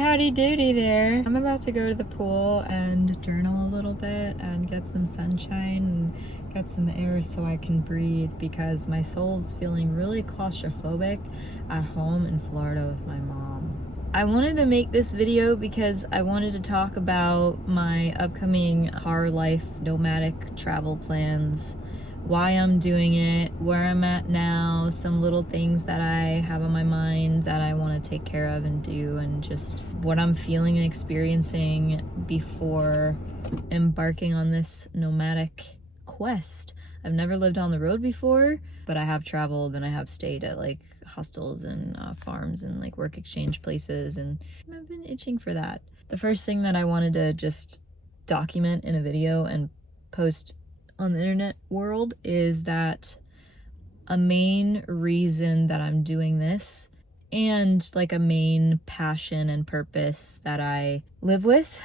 Howdy doody there. I'm about to go to the pool and journal a little bit and get some sunshine and get some air so I can breathe, because my soul's feeling really claustrophobic at home in Florida with my mom. I wanted to make this video because I wanted to talk about my upcoming car life nomadic travel plans, why I'm doing it, where I'm at now, some little things that I have on my mind that I want to take care of and do, and just what I'm feeling and experiencing before embarking on this nomadic quest. I've never lived on the road before, but I have traveled and I have stayed at like hostels and farms and like work exchange places, and I've been itching for that. The first thing that I wanted to just document in a video and post on the internet world is that a main reason that I'm doing this, and like a main passion and purpose that I live with,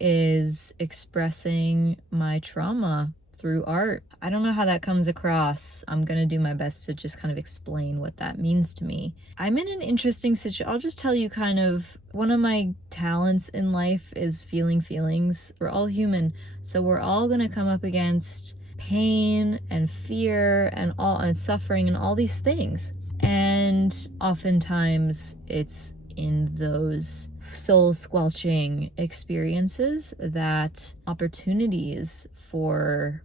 is expressing my trauma through art. I don't know how that comes across. I'm gonna do my best to just kind of explain what that means to me. I'm in an interesting situation. I'll just tell you kind of, one of my talents in life is feeling feelings. We're all human, so we're all gonna come up against pain and fear and suffering and all these things. And oftentimes it's in those soul squelching experiences that opportunities for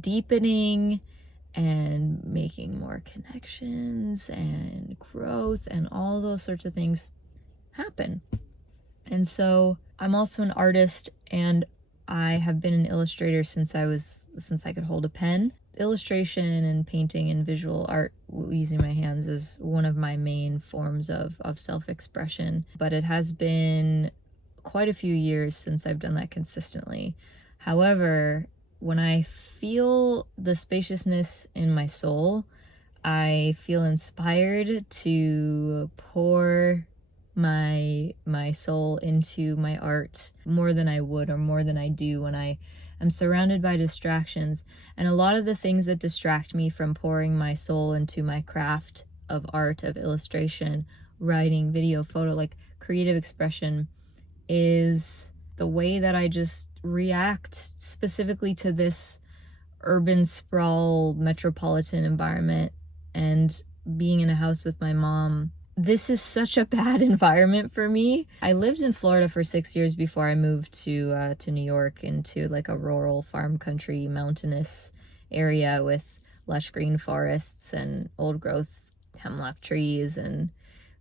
deepening and making more connections and growth and all those sorts of things happen. And so I'm also an artist, and I have been an illustrator since I could hold a pen. Illustration and painting and visual art using my hands is one of my main forms of self-expression, but it has been quite a few years since I've done that consistently. However, when I feel the spaciousness in my soul, I feel inspired to pour my soul into my art more than I would, or more than I do, when I'm surrounded by distractions. And a lot of the things that distract me from pouring my soul into my craft of art, of illustration, writing, video, photo, like creative expression, is the way that I just react specifically to this urban sprawl metropolitan environment and being in a house with my mom. This is such a bad environment for me. I lived in Florida for 6 years before I moved to New York, into like a rural farm country mountainous area with lush green forests and old growth hemlock trees and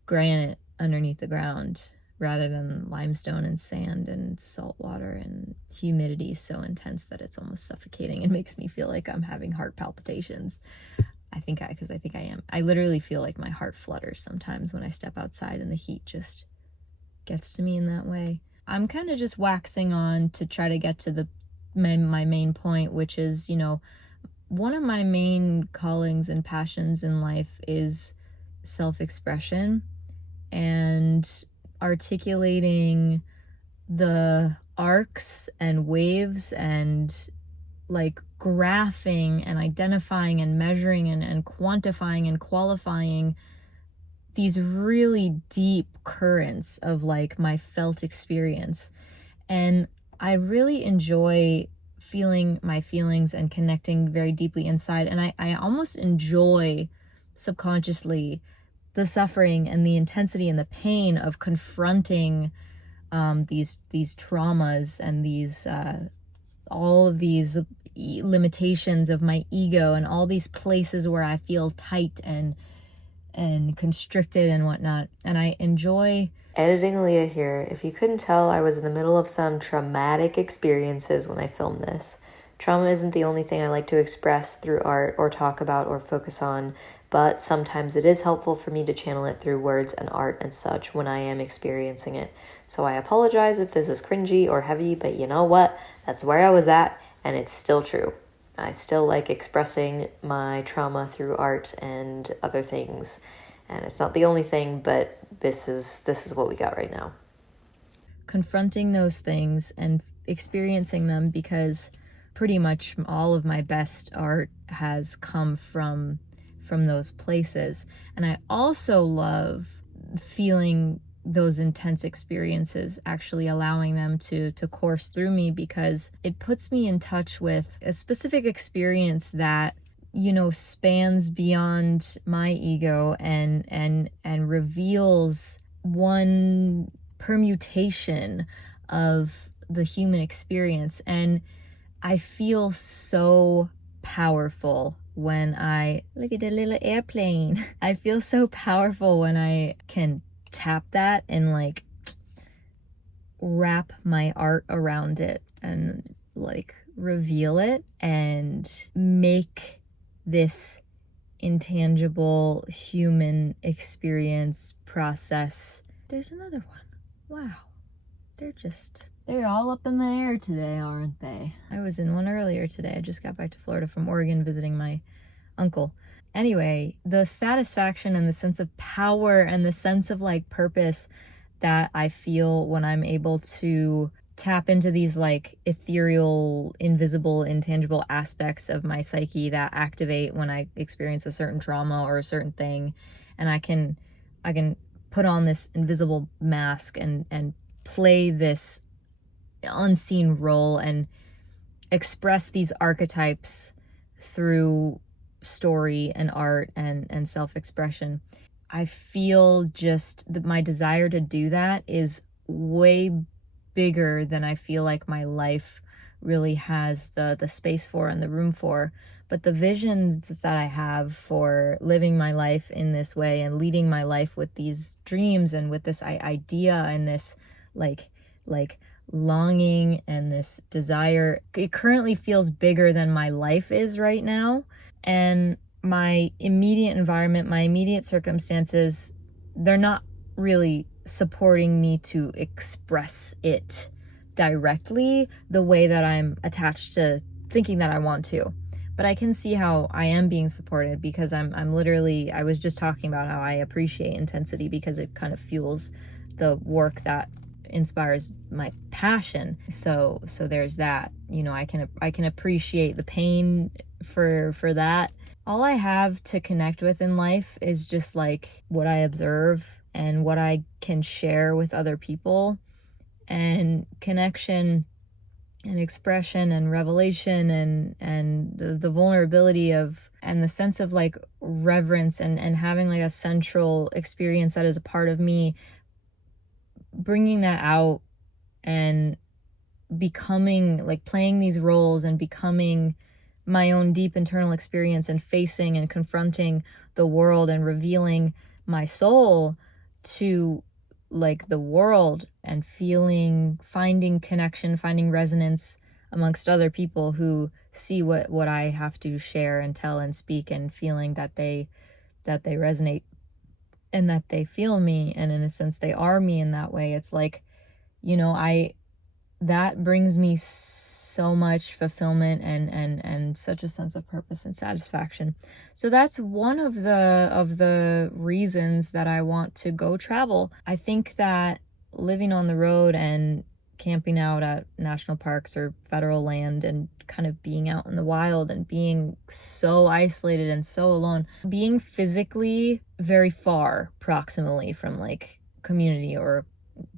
granite underneath the ground, rather than limestone and sand and salt water and humidity so intense that it's almost suffocating and makes me feel like I'm having heart palpitations. Because I think I am. I literally feel like my heart flutters sometimes when I step outside, and the heat just gets to me in that way. I'm kind of just waxing on to try to get to my main point, which is, one of my main callings and passions in life is self-expression and articulating the arcs and waves and like graphing and identifying and measuring and quantifying and qualifying these really deep currents of like my felt experience. And I really enjoy feeling my feelings and connecting very deeply inside. And I almost enjoy subconsciously the suffering and the intensity and the pain of confronting these traumas and these all of these limitations of my ego, and all these places where I feel tight and constricted and whatnot. And I enjoy editing Leah here. If you couldn't tell, I was in the middle of some traumatic experiences when I filmed this. Trauma isn't the only thing I like to express through art or talk about or focus on, but sometimes it is helpful for me to channel it through words and art and such when I am experiencing it. So I apologize if this is cringy or heavy, but you know what? That's where I was at, and it's still true. I still like expressing my trauma through art and other things. And it's not the only thing, but this is what we got right now. Confronting those things and experiencing them, because pretty much all of my best art has come from those places. And I also love feeling those intense experiences, actually allowing them to course through me, because it puts me in touch with a specific experience that, you know, spans beyond my ego and reveals one permutation of the human experience. And I feel so powerful when I look at the little airplane. I feel so powerful when I can tap that and like wrap my art around it and like reveal it and make this intangible human experience process. There's another one. Wow. They're all up in the air today, aren't they? I was in one earlier today. I just got back to Florida from Oregon visiting my uncle. Anyway, the satisfaction and the sense of power and the sense of like purpose that I feel when I'm able to tap into these like ethereal, invisible, intangible aspects of my psyche that activate when I experience a certain trauma or a certain thing, and I can put on this invisible mask and play this unseen role and express these archetypes through story and art and self-expression. I feel just that my desire to do that is way bigger than I feel like my life really has the space for and the room for. But the visions that I have for living my life in this way and leading my life with these dreams and with this idea and this like longing and this desire, it currently feels bigger than my life is right now. And my immediate environment, my immediate circumstances, they're not really supporting me to express it directly the way that I'm attached to thinking that I want to. But I can see how I am being supported, because I'm literally, I was just talking about how I appreciate intensity because it kind of fuels the work that inspires my passion. So there's that. You know, I can appreciate the pain for that. All I have to connect with in life is just like what I observe and what I can share with other people, and connection and expression and revelation and the vulnerability of, and the sense of like reverence and having like a central experience that is a part of me, bringing that out and becoming like playing these roles and becoming my own deep internal experience and facing and confronting the world and revealing my soul to like the world and finding connection, finding resonance amongst other people who see what I have to share and tell and speak, and feeling that they resonate and that they feel me, and in a sense they are me in that way. It's like, you know, that brings me so much fulfillment and such a sense of purpose and satisfaction. So that's one of the reasons that I want to go travel. I think that living on the road and camping out at national parks or federal land and kind of being out in the wild and being so isolated and so alone, being physically very far proximally from like community or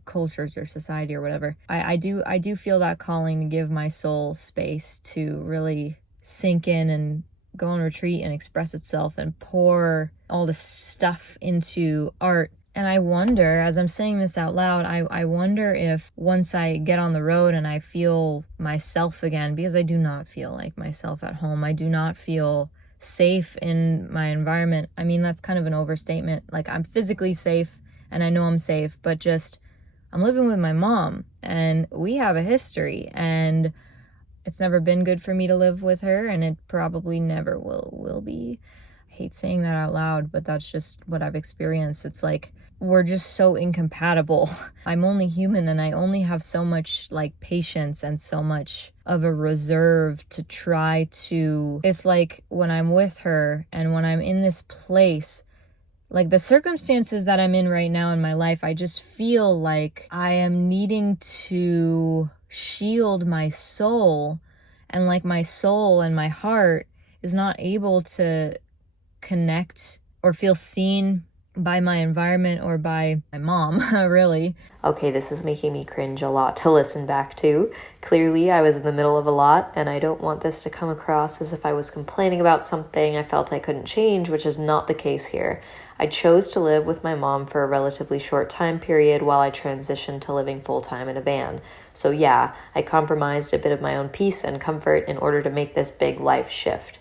cultures or society or whatever, I do feel that calling to give my soul space to really sink in and go on retreat and express itself and pour all this stuff into art. And I wonder, as I'm saying this out loud, I wonder if once I get on the road and I feel myself again, because I do not feel like myself at home, I do not feel safe in my environment. I mean, that's kind of an overstatement. Like, I'm physically safe and I know I'm safe, but just I'm living with my mom and we have a history, and it's never been good for me to live with her, and it probably never will be. I hate saying that out loud, but that's just what I've experienced. It's like we're just so incompatible. I'm only human and I only have so much like patience and so much of a reserve to try to, it's like when I'm with her and when I'm in this place, like the circumstances that I'm in right now in my life, I just feel like I am needing to shield my soul, and like my soul and my heart is not able to connect or feel seen by my environment or by my mom, really. Okay, this is making me cringe a lot to listen back to. Clearly, I was in the middle of a lot, and I don't want this to come across as if I was complaining about something I felt I couldn't change, which is not the case here. I chose to live with my mom for a relatively short time period while I transitioned to living full-time in a van. So yeah, I compromised a bit of my own peace and comfort in order to make this big life shift.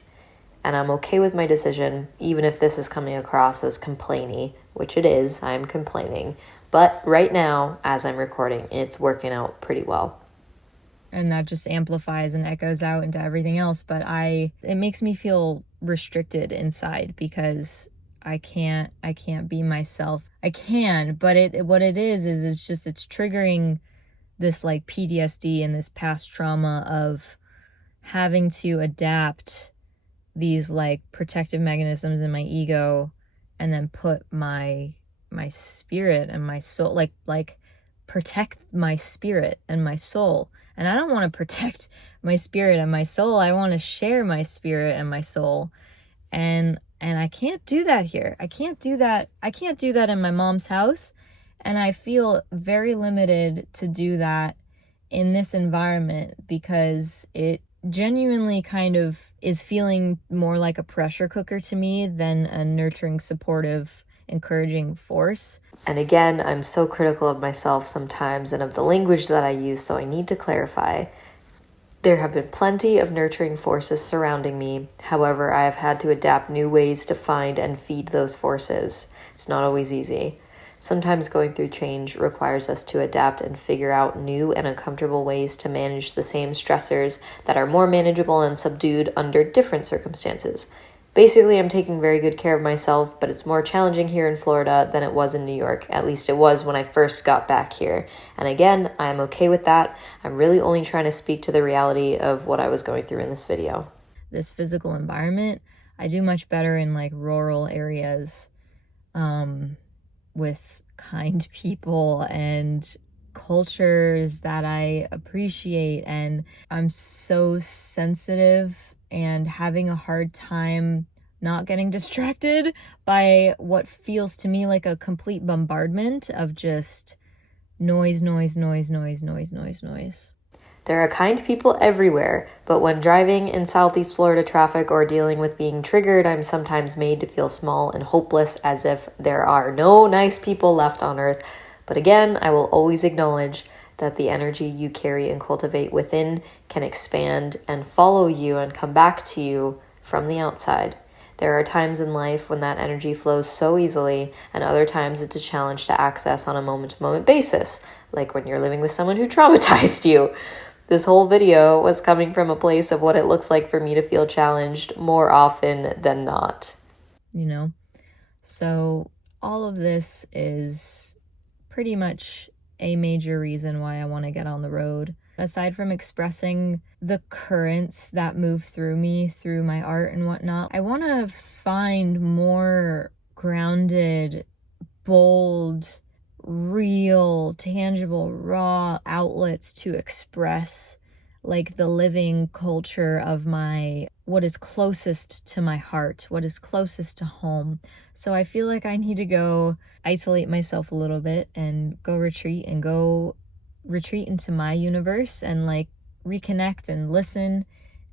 And I'm okay with my decision, even if this is coming across as complainy, which it is, I'm complaining. But right now, as I'm recording, it's working out pretty well. And that just amplifies and echoes out into everything else. But it makes me feel restricted inside because I can't be myself. I can, but what it is it's triggering this like PTSD and this past trauma of having to adapt these like protective mechanisms in my ego and then put my spirit and my soul like protect my spirit and my soul. And I don't want to protect my spirit and my soul. I want to share my spirit and my soul. And I can't do that here. I can't do that in my mom's house. And I feel very limited to do that in this environment because it genuinely kind of is feeling more like a pressure cooker to me than a nurturing, supportive, encouraging force. And again, I'm so critical of myself sometimes and of the language that I use, so I need to clarify. There have been plenty of nurturing forces surrounding me. However, I have had to adapt new ways to find and feed those forces. It's not always easy. Sometimes going through change requires us to adapt and figure out new and uncomfortable ways to manage the same stressors that are more manageable and subdued under different circumstances. Basically, I'm taking very good care of myself, but it's more challenging here in Florida than it was in New York. At least it was when I first got back here. And again, I am okay with that. I'm really only trying to speak to the reality of what I was going through in this video. This physical environment, I do much better in like rural areas with kind people and cultures that I appreciate. And I'm so sensitive and having a hard time not getting distracted by what feels to me like a complete bombardment of just noise. There are kind people everywhere, but when driving in Southeast Florida traffic or dealing with being triggered, I'm sometimes made to feel small and hopeless as if there are no nice people left on earth. But again, I will always acknowledge that the energy you carry and cultivate within can expand and follow you and come back to you from the outside. There are times in life when that energy flows so easily, and other times it's a challenge to access on a moment-to-moment basis, like when you're living with someone who traumatized you. This whole video was coming from a place of what it looks like for me to feel challenged more often than not. So all of this is pretty much a major reason why I want to get on the road. Aside from expressing the currents that move through me, through my art and whatnot, I want to find more grounded, bold, real, tangible, raw outlets to express like the living culture of what is closest to my heart, what is closest to home. So I feel like I need to go isolate myself a little bit and go retreat into my universe and like reconnect and listen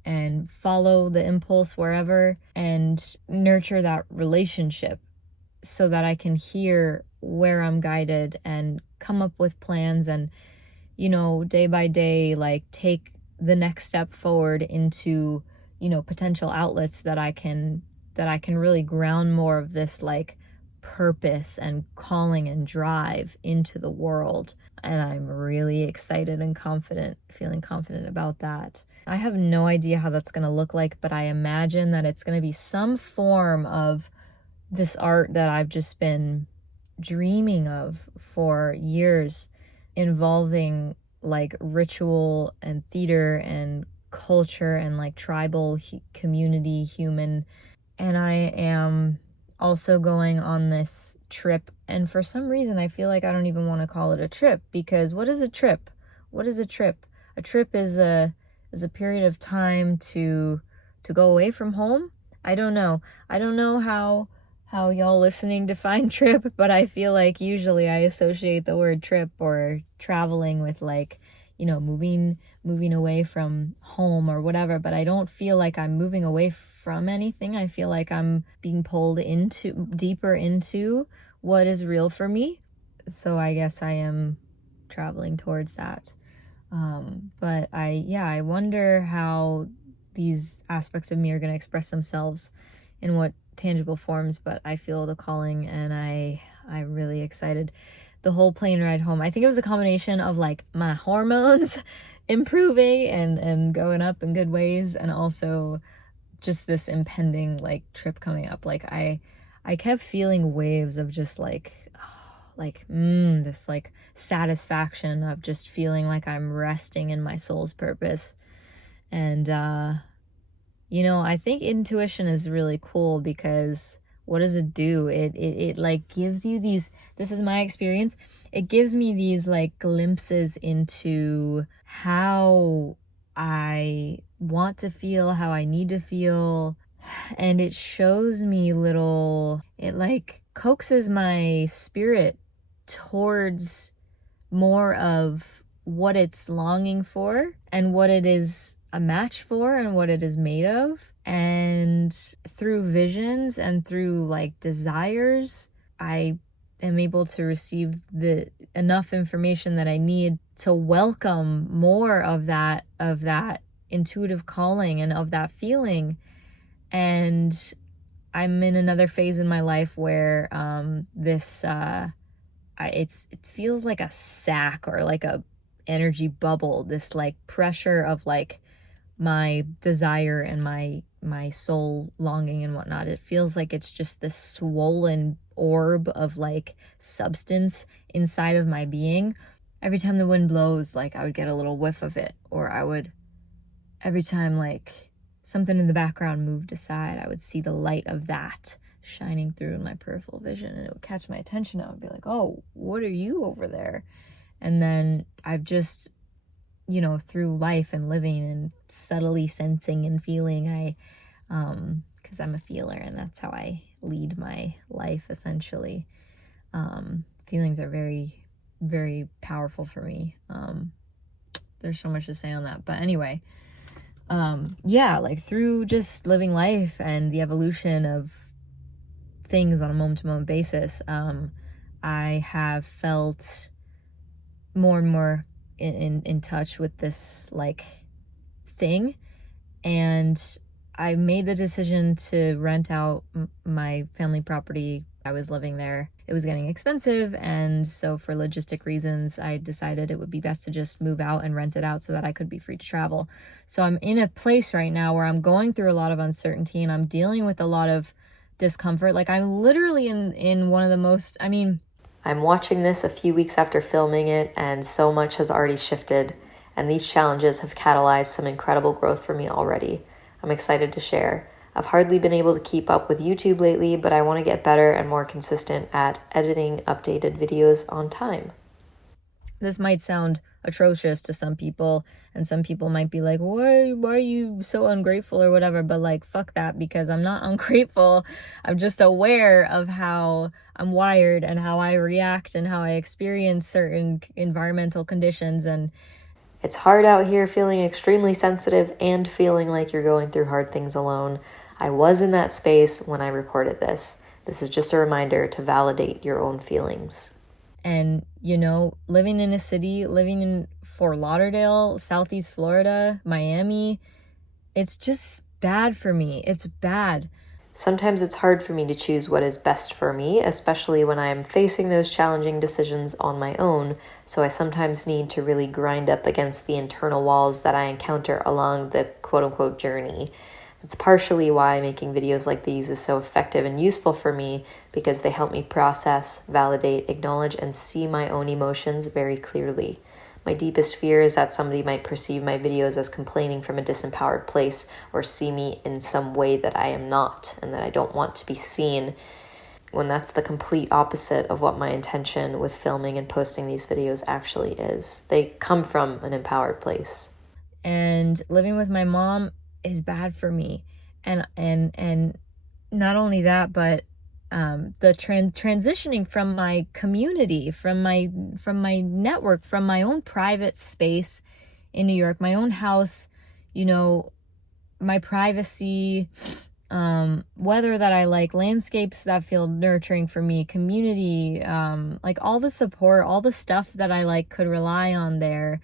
and follow the impulse wherever and nurture that relationship so that I can hear where I'm guided and come up with plans and, day by day, like take the next step forward into, potential outlets that I can really ground more of this like purpose and calling and drive into the world. And I'm really excited and feeling confident about that. I have no idea how that's going to look like, but I imagine that it's going to be some form of this art that I've just been dreaming of for years, involving like ritual and theater and culture and like tribal community human. And I am also going on this trip, and for some reason I feel like I don't even want to call it a trip, because what is a trip? A trip is a period of time to go away from home. I don't know how how y'all listening define trip, but I feel like usually I associate the word trip or traveling with like, moving away from home or whatever, but I don't feel like I'm moving away from anything. I feel like I'm being pulled deeper into what is real for me. So I guess I am traveling towards that. But I wonder how these aspects of me are going to express themselves in what tangible forms, but I feel the calling and I'm really excited. The whole plane ride home, I think it was a combination of like my hormones improving and going up in good ways, and also just this impending like trip coming up. Like I kept feeling waves of just this like satisfaction of just feeling like I'm resting in my soul's purpose. And I think intuition is really cool because what does it do? It like gives you these, this is my experience, it gives me these like glimpses into how I want to feel, how I need to feel, and it shows me it like coaxes my spirit towards more of what it's longing for and what it is a match for and what it is made of. And through visions and through like desires, I am able to receive the enough information that I need to welcome more of that intuitive calling and of that feeling. And I'm in another phase in my life where it feels like a sack or like a energy bubble, this like pressure of like my desire and my soul longing and whatnot. It feels like it's just this swollen orb of like substance inside of my being. Every time the wind blows, like I would get a little whiff of it, or every time like something in the background moved aside, I would see the light of that shining through in my peripheral vision, and it would catch my attention. I would be like, oh, what are you over there? And then I've just, through life and living and subtly sensing and feeling, because I'm a feeler and that's how I lead my life essentially. Feelings are very, very powerful for me. There's so much to say on that, but anyway, like through just living life and the evolution of things on a moment-to-moment basis, I have felt more and more in touch with this like thing, and I made the decision to rent out my family property. I was living there. It was getting expensive, and so for logistic reasons, I decided it would be best to just move out and rent it out so that I could be free to travel. So I'm in a place right now where I'm going through a lot of uncertainty and I'm dealing with a lot of discomfort. Like I'm literally in one of the most, I'm watching this a few weeks after filming it, and so much has already shifted, and these challenges have catalyzed some incredible growth for me already. I'm excited to share. I've hardly been able to keep up with YouTube lately, but I want to get better and more consistent at editing updated videos on time. This might sound atrocious to some people, and some people might be like, why are you so ungrateful or whatever, but like fuck that, because I'm not ungrateful. I'm just aware of how I'm wired and how I react and how I experience certain environmental conditions. And it's hard out here feeling extremely sensitive and feeling like you're going through hard things alone. I was in that space when I recorded this. This is just a reminder to validate your own feelings. And, living in a city, living in Fort Lauderdale, Southeast Florida, Miami, it's just bad for me. It's bad. Sometimes it's hard for me to choose what is best for me, especially when I'm facing those challenging decisions on my own. So I sometimes need to really grind up against the internal walls that I encounter along the quote-unquote journey. It's partially why making videos like these is so effective and useful for me, because they help me process, validate, acknowledge, and see my own emotions very clearly. My deepest fear is that somebody might perceive my videos as complaining from a disempowered place, or see me in some way that I am not and that I don't want to be seen, when that's the complete opposite of what my intention with filming and posting these videos actually is. They come from an empowered place. And living with my mom is bad for me, and not only that, but transitioning from my community, from my network, from my own private space in New York, my own house, you know, my privacy, weather that I like, landscapes that feel nurturing for me, community, like all the support, all the stuff that I like could rely on there.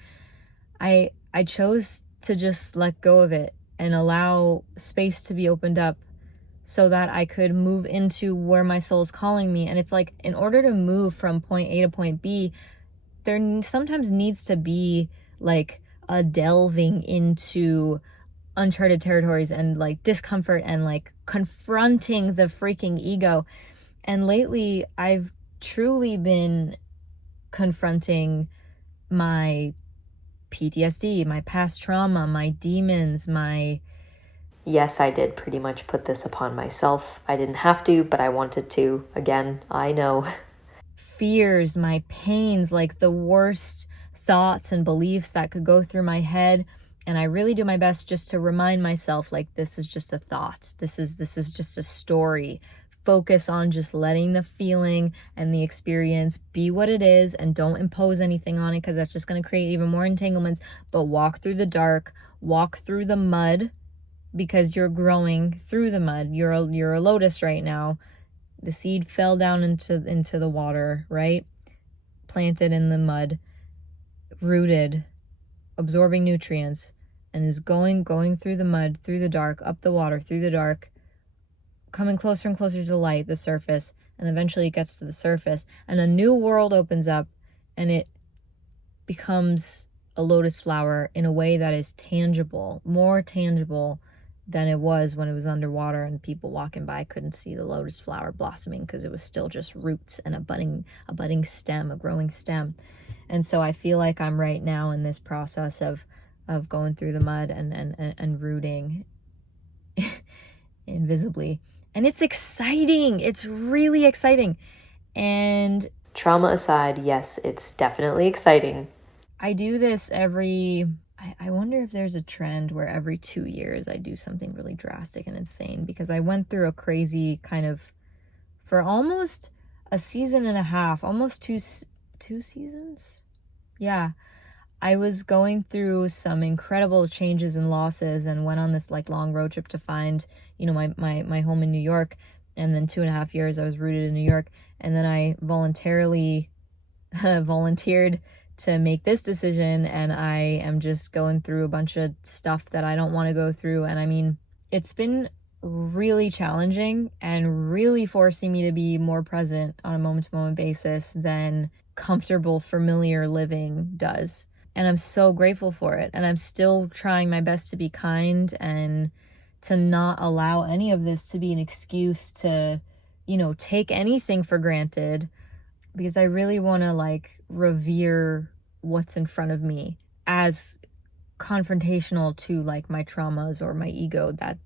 I chose to just let go of it and allow space to be opened up so that I could move into where my soul's calling me. And it's like, in order to move from point A to point B, there sometimes needs to be like a delving into uncharted territories and like discomfort and like confronting the freaking ego. And lately I've truly been confronting my PTSD, my past trauma, my demons, my... Yes, I did pretty much put this upon myself. I didn't have to, but I wanted to. Again, I know. fears, my pains, like the worst thoughts and beliefs that could go through my head. And I really do my best just to remind myself, like, this is just a thought. This is just a story. Focus on just letting the feeling and the experience be what it is, and don't impose anything on it, because that's just going to create even more entanglements. But walk through the dark, walk through the mud, because you're growing through the mud. You're a lotus right now. The seed fell down into the water, right? Planted in the mud, rooted, absorbing nutrients, and is going through the mud, through the dark, up the water, through the dark, coming closer and closer to the light, the surface, and eventually it gets to the surface, and a new world opens up, and it becomes a lotus flower in a way that is tangible, more tangible than it was when it was underwater and people walking by couldn't see the lotus flower blossoming because it was still just roots and a budding stem, a growing stem. And so I feel like I'm right now in this process of going through the mud and rooting invisibly. And it's exciting. It's really exciting. And trauma aside, yes, it's definitely exciting. I do this I wonder if there's a trend where every 2 years I do something really drastic and insane, because I went through a crazy kind of, for almost a season and a half, almost two seasons? Yeah. I was going through some incredible changes and losses, and went on this like long road trip to find, you know, my home in New York. And then 2.5 years I was rooted in New York. And then I voluntarily volunteered to make this decision, and I am just going through a bunch of stuff that I don't want to go through. And I mean, it's been really challenging and really forcing me to be more present on a moment-to-moment basis than comfortable, familiar living does. And I'm so grateful for it. And I'm still trying my best to be kind and to not allow any of this to be an excuse to, you know, take anything for granted, because I really want to like revere what's in front of me as confrontational to like my traumas or my ego that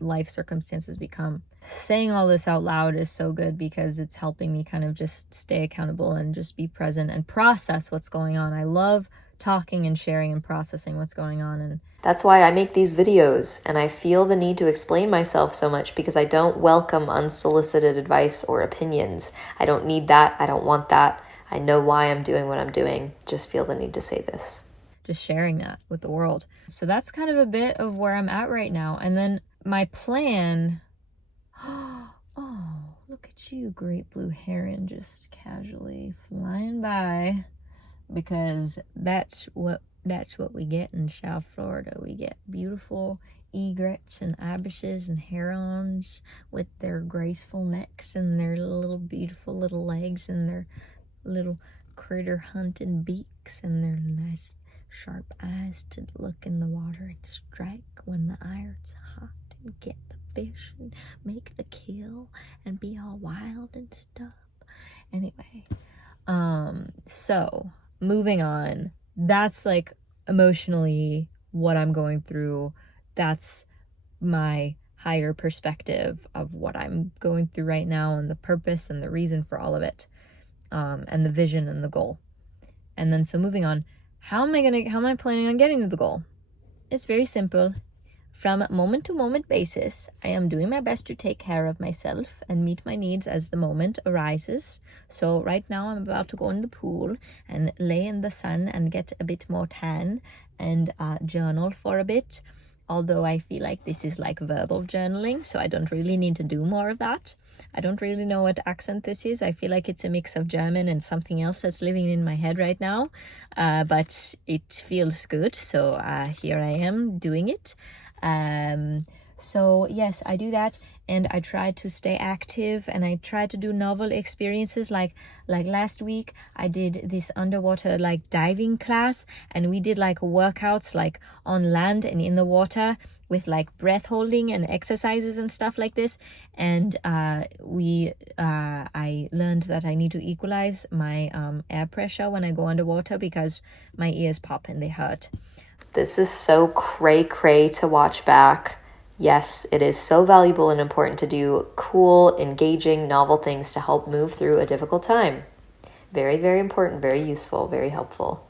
life circumstances become. Saying all this out loud is so good because it's helping me kind of just stay accountable and just be present and process what's going on. I love talking and sharing and processing what's going on, and that's why I make these videos, and I feel the need to explain myself so much because I don't welcome unsolicited advice or opinions. I don't need that. I don't want that. I know why I'm doing what I'm doing. Just feel the need to say this. Just sharing that with the world. So that's kind of a bit of where I'm at right now. And then my plan... Oh, look at you, great blue heron, just casually flying by. Because that's what we get in South Florida. We get beautiful egrets and ibises and herons with their graceful necks and their little beautiful little legs and their little critter hunting beaks and their nice sharp eyes to look in the water and strike when the iron's hot and get the fish and make the kill and be all wild and stuff. Anyway, so moving on, that's like emotionally what I'm going through. That's my higher perspective of what I'm going through right now, and the purpose and the reason for all of it, and the vision and the goal. And then so moving on, how am I planning on getting to the goal? It's very simple. From moment to moment basis, I am doing my best to take care of myself and meet my needs as the moment arises. So right now I'm about to go in the pool and lay in the sun and get a bit more tan and journal for a bit. Although I feel like this is like verbal journaling, so I don't really need to do more of that. I don't really know what accent this is. I feel like it's a mix of German and something else that's living in my head right now. But it feels good, so here I am doing it. So yes, I do that, and I try to stay active, and I try to do novel experiences. Like last week I did this underwater like diving class, and we did like workouts like on land and in the water with like breath holding and exercises and stuff like this. And I learned that I need to equalize my air pressure when I go underwater because my ears pop and they hurt. This is so cray to watch back. Yes, it is so valuable and important to do cool, engaging, novel things to help move through a difficult time. Very, very important, very useful, very helpful.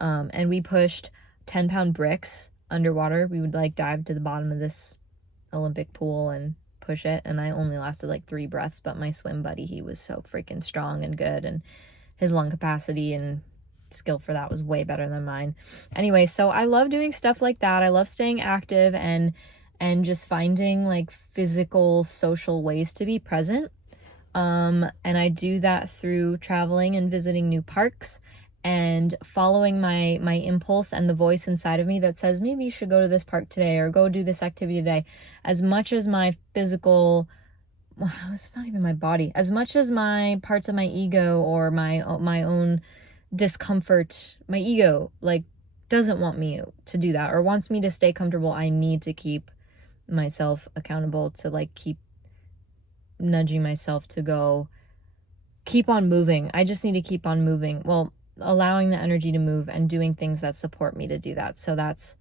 And we pushed 10-pound bricks underwater. We would like dive to the bottom of this Olympic pool and push it. And I only lasted like 3 breaths, but my swim buddy, he was so freaking strong and good. And his lung capacity and skill for that was way better than mine. Anyway, so I love doing stuff like that. I love staying active and just finding like physical, social ways to be present. And I do that through traveling and visiting new parks and following my impulse and the voice inside of me that says, maybe you should go to this park today or go do this activity today. As much as my physical, well, it's not even my body, as much as my parts of my ego or my own discomfort, my ego like doesn't want me to do that or wants me to stay comfortable, I need to keep myself accountable to like keep nudging myself to go keep on moving. I just need to keep on moving. Well, allowing the energy to move and doing things that support me to do that. So that's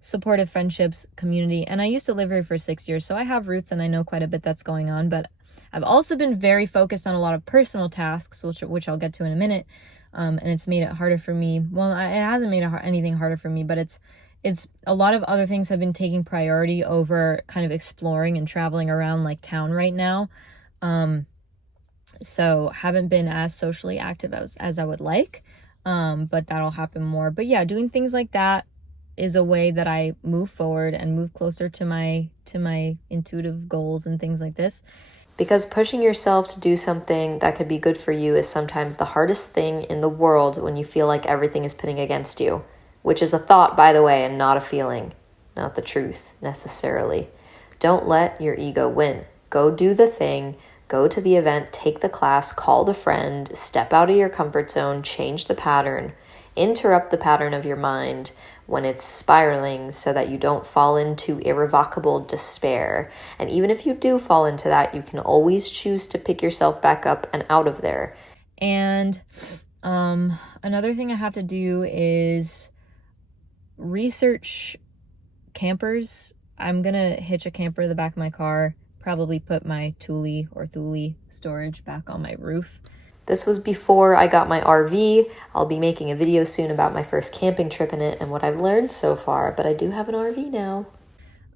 supportive friendships, community. And I used to live here for 6 years, so I have roots and I know quite a bit that's going on, but I've also been very focused on a lot of personal tasks, which I'll get to in a minute. And it's made it harder for me. Well, it hasn't made anything harder for me, but it's a lot of other things have been taking priority over kind of exploring and traveling around like town right now. So haven't been as socially active as I would like. But that'll happen more. But yeah, doing things like that is a way that I move forward and move closer to my intuitive goals and things like this. Because pushing yourself to do something that could be good for you is sometimes the hardest thing in the world when you feel like everything is pitting against you. Which is a thought, by the way, and not a feeling, not the truth necessarily. Don't let your ego win. Go do the thing, go to the event, take the class, call the friend, step out of your comfort zone, change the pattern, interrupt the pattern of your mind when it's spiraling so that you don't fall into irrevocable despair. And even if you do fall into that, you can always choose to pick yourself back up and out of there. And another thing I have to do is research campers. I'm gonna hitch a camper to the back of my car, probably put my Thule storage back on my roof. This was before I got my RV. I'll be making a video soon about my first camping trip in it and what I've learned so far, but I do have an RV now.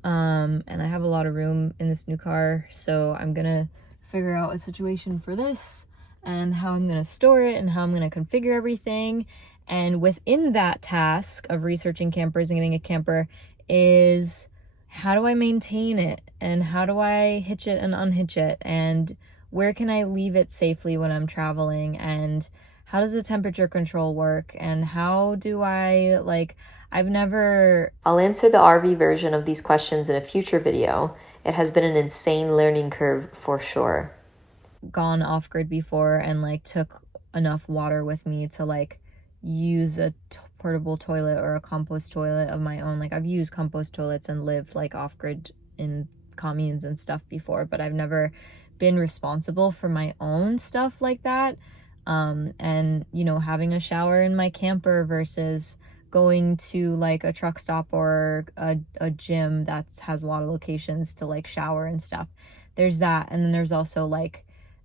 And I have a lot of room in this new car, so I'm gonna figure out a situation for this and how I'm gonna store it and how I'm gonna configure everything. And within that task of researching campers and getting a camper is how do I maintain it and how do I hitch it and unhitch it and where can I leave it safely when I'm traveling and how does the temperature control work and how do I I'll answer the RV version of these questions in a future video. It has been an insane learning curve for sure. Gone off grid before and took enough water with me to use a portable toilet or a compost toilet of my own. I've used compost toilets and lived off-grid in communes and stuff before, but I've never been responsible for my own stuff like that. And having a shower in my camper versus going to a truck stop or a gym that has a lot of locations to shower and stuff. There's that, and then there's also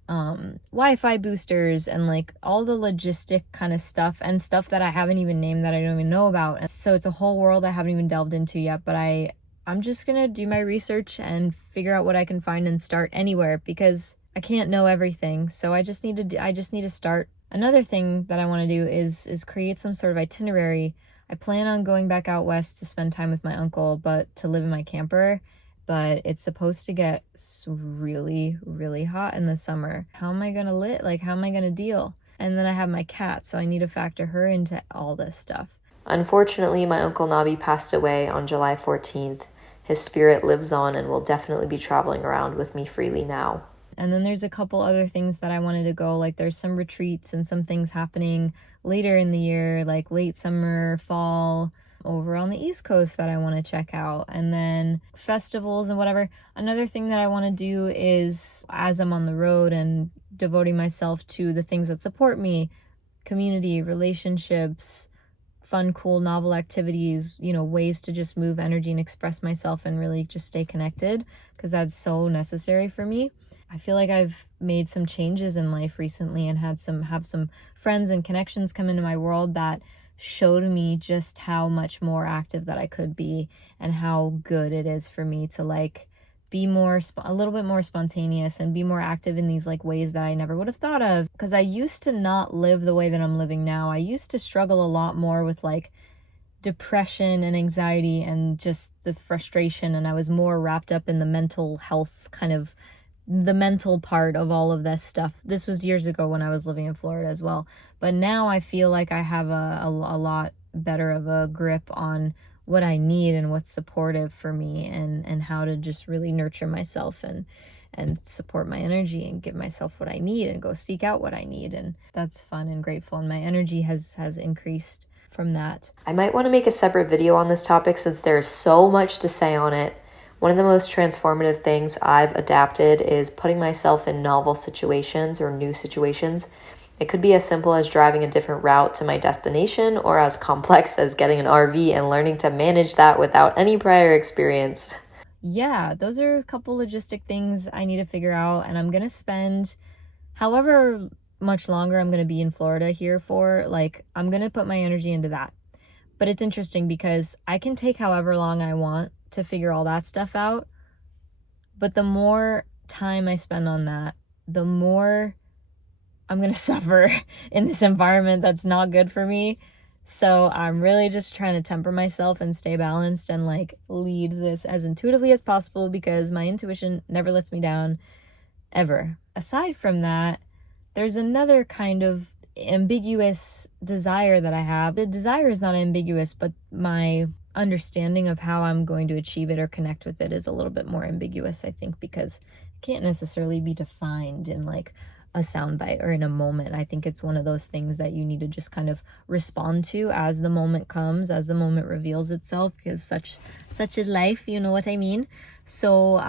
Wi-Fi boosters and all the logistic kind of stuff and stuff that I haven't even named that I don't even know about. And so it's a whole world I haven't even delved into yet, but I I'm just gonna do my research and figure out what I can find and start anywhere, because I can't know everything. So I just need to start. Another thing that I want to do is create some sort of itinerary. I plan on going back out west to spend time with my uncle, but to live in my camper. But it's supposed to get really, really hot in the summer. How am I gonna how am I gonna deal? And then I have my cat, so I need to factor her into all this stuff. Unfortunately, my Uncle Nobby passed away on July 14th. His spirit lives on and will definitely be traveling around with me freely now. And then there's a couple other things that I wanted to go, like there's some retreats and some things happening later in the year, like late summer, fall, over on the East Coast that I want to check out, and then festivals and whatever. Another thing that I want to do is, as I'm on the road and devoting myself to the things that support me, community, relationships, fun, cool, novel activities, ways to just move energy and express myself and really just stay connected, because that's so necessary for me. I feel like I've made some changes in life recently and have some friends and connections come into my world that showed me just how much more active that I could be, and how good it is for me to be a little bit more spontaneous and be more active in these ways that I never would have thought of, because I used to not live the way that I'm living now. I used to struggle a lot more with depression and anxiety and just the frustration, and I was more wrapped up in the mental health the mental part of all of this stuff. This was years ago when I was living in Florida as well. But now I feel like I have a lot better of a grip on what I need and what's supportive for me, and how to just really nurture myself and support my energy and give myself what I need and go seek out what I need. And that's fun and grateful. And my energy has increased from that. I might want to make a separate video on this topic since there's so much to say on it. One of the most transformative things I've adapted is putting myself in novel situations or new situations. It could be as simple as driving a different route to my destination, or as complex as getting an RV and learning to manage that without any prior experience. Yeah, those are a couple logistic things I need to figure out, and I'm going to spend however much longer I'm going to be in Florida here for, I'm going to put my energy into that. But it's interesting because I can take however long I want to figure all that stuff out. But the more time I spend on that, the more I'm going to suffer in this environment that's not good for me. So I'm really just trying to temper myself and stay balanced and lead this as intuitively as possible, because my intuition never lets me down, ever. Aside from that, there's another kind of ambiguous desire that I have. The desire is not ambiguous, but my understanding of how I'm going to achieve it or connect with it is a little bit more ambiguous, I think, because it can't necessarily be defined in a soundbite or in a moment. I think it's one of those things that you need to just kind of respond to as the moment comes, as the moment reveals itself, because such is life, you know what I mean? So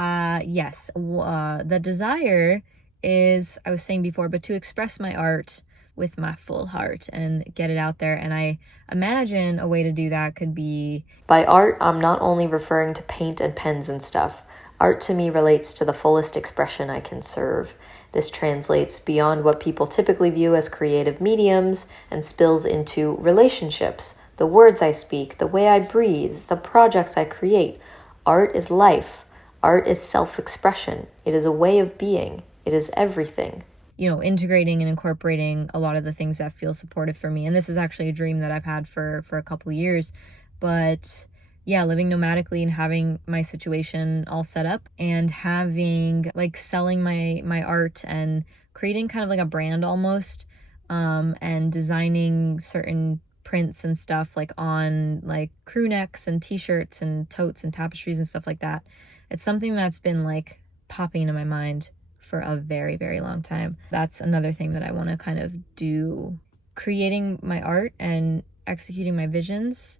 yes, the desire is, I was saying before, but to express my art with my full heart and get it out there. And I imagine a way to do that could be... By art, I'm not only referring to paint and pens and stuff. Art to me relates to the fullest expression I can serve. This translates beyond what people typically view as creative mediums and spills into relationships, the words I speak, the way I breathe, the projects I create. Art is life. Art is self-expression. It is a way of being. It is everything. Integrating and incorporating a lot of the things that feel supportive for me. And this is actually a dream that I've had for a couple of years. But yeah, living nomadically and having my situation all set up and having selling my art and creating kind of a brand almost, and designing certain prints and stuff on crew necks and t-shirts and totes and tapestries and stuff like that. It's something that's been popping into my mind for a very, very long time. That's another thing that I want to kind of do, creating my art and executing my visions,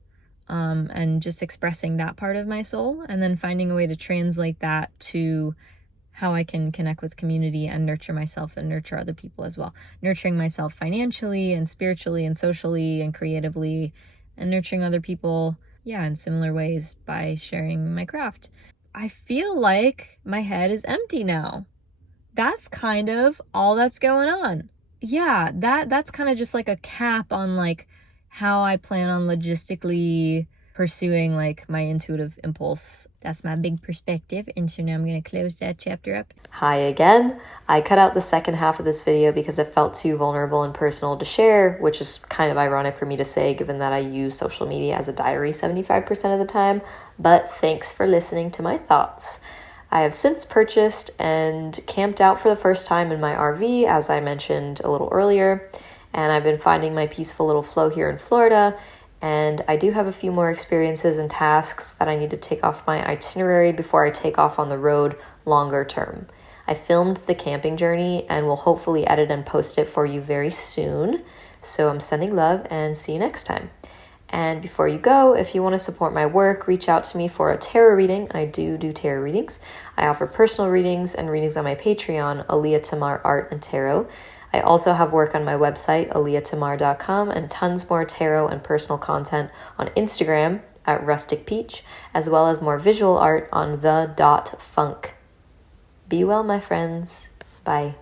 and just expressing that part of my soul, and then finding a way to translate that to how I can connect with community and nurture myself and nurture other people as well. Nurturing myself financially and spiritually and socially and creatively, and nurturing other people, in similar ways by sharing my craft. I feel like my head is empty now. That's kind of all that's going on. Yeah, that's kind of just a cap on how I plan on logistically pursuing like my intuitive impulse. That's my big perspective, and so now I'm going to close that chapter up. Hi again. I cut out the second half of this video because it felt too vulnerable and personal to share, which is kind of ironic for me to say given that I use social media as a diary 75% of the time, but thanks for listening to my thoughts. I have since purchased and camped out for the first time in my RV, as I mentioned a little earlier, and I've been finding my peaceful little flow here in Florida, and I do have a few more experiences and tasks that I need to take off my itinerary before I take off on the road longer term. I filmed the camping journey and will hopefully edit and post it for you very soon, so I'm sending love and see you next time. And before you go, if you want to support my work, reach out to me for a tarot reading. I do tarot readings. I offer personal readings and readings on my Patreon, Aaliyah Tamar Art and Tarot. I also have work on my website, aaliyahtamar.com, and tons more tarot and personal content on Instagram at Rustic Peach, as well as more visual art on the.funk. Be well, my friends. Bye.